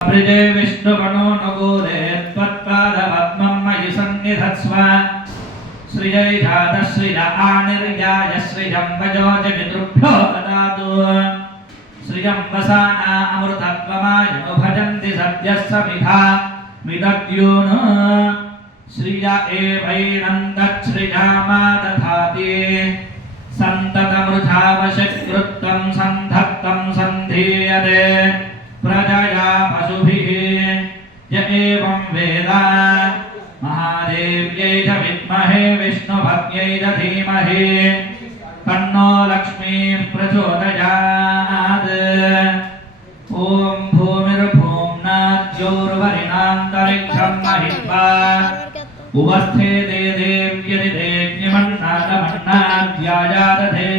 प्रिजे विष्णुगणो नगोरे त्वत्पादपद्मं मयि सन्निधत्स्व श्रियै जातश्रिय आनिर्याय श्रियं वजोज पितृभ्यो ददातु श्रियं वसाना अमृतत्वमायनो भजन्ति सद्यः समिधा मिदद्यून् श्रिय एवैनं तच्छ्रियामा दधाति सन्ततमृथावशकृत्तं सन्धत्तं सन्धीयते प्रजया पशुभिः य एवं वेद महादेव्यै च विद्महे विष्णुपत्न्यै च धीमहि तन्नो लक्ष्मीः प्रचोदयात्। ॐ भूमिर्भूम्नाद्योर्वरिणान्तरिक्षं महित्वा उपस्थे ते देव्यनिदेज्ञमन्नादमन्नाद्याजादधे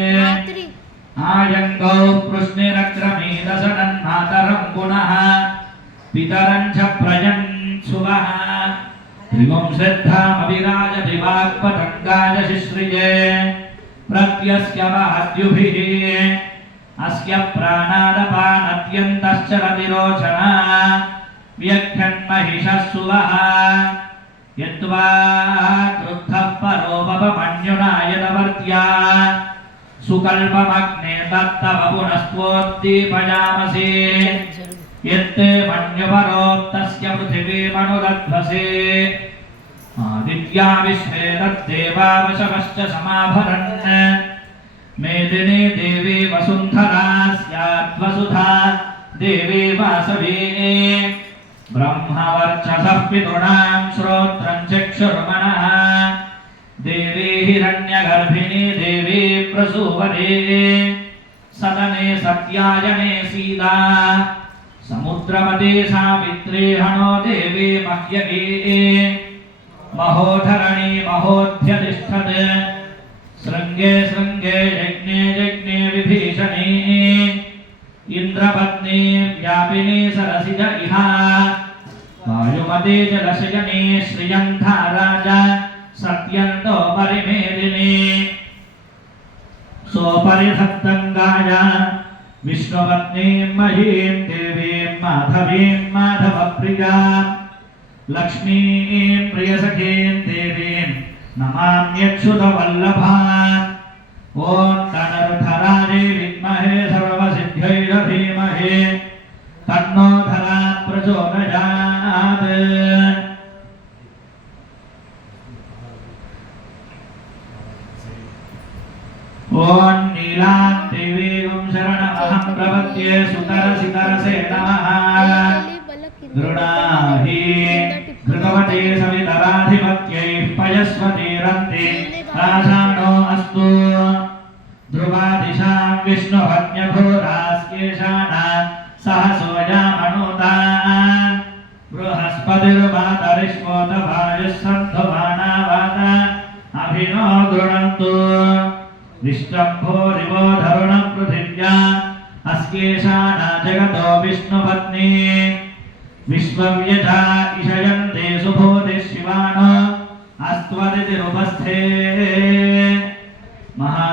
आयङ्गौ कृष्णेरक्रमीदशनन्मातरं पुनः पितरं च प्रयन् सुवः त्रिगुं श्रद्धामविराजति वाक्पतङ्गाय शिश्रिये प्रत्यस्य महद्युभिः अस्य प्राणादपानत्यन्तश्चरतिरोचना व्यख्यन्महिषः सुवः यद्वा क्रुद्धः परोपमन्युना यदवर्त्या सुकल्पमग्ने तत्तव पुनस्त्वोद्दीपयामसि यत्ते मन्युपरोक्तस्य पृथिवीमनुरध्वसे आदित्या विश्वे तद्देवावशवश्च समाभरन् मेदिनी देवी वसुन्धरा स्याद्वसुधा देवी वासवी ब्रह्मवर्चसः पितॄणां श्रोत्रं चक्षुर्मनः देवी हिरण्यगर्भिणी देवी प्रसूवने सदने सत्यायने सीता समुद्रमते सावित्री हनो देवी मह्यगी महोधरणी महोध्यतिष्ठत् शृङ्गे शृङ्गे यज्ञे यज्ञे विभीषणी इन्द्रपत्नी व्यापिनी सरसिज इहा वायुमते जलशयनी श्रियन्धारा च सत्यन्तो परिमेदिनी सोपरिधत्तङ्गाय विष्णुपत्नीं महीं देवीं माधवीं माधवप्रियां लक्ष्मीं प्रियसखीं देवीं नमाम्यच्युतवल्लभाम् ॐ तनर्धरायै विद्महे सर्वसिद्ध्यै धीमहि तन्नो धरा प्रचोदयात्। ॐ नीलां देवीं शरणमहं प्रपद्ये सुतरसितरसे नमः दृढाहि घृतवती सवितराधिपत्यैः पयस्वतीरन्ति आषाढो अस्तु ध्रुवादिशां विष्णुपत्न्यघोरास्येषाणा सहसोजामनुता बृहस्पतिर्मातरिष्वोतभायुः सन्धुमानावात अभिनो गृणन्तु विष्टम्भोरिवो धरुणं पृथिव्या अस्येषाणा जगतो विष्णुपत्नी विश्वव्यजा इषयन्ते सुभूतिः शिवानो अस्त्वदितिरुपस्थे महा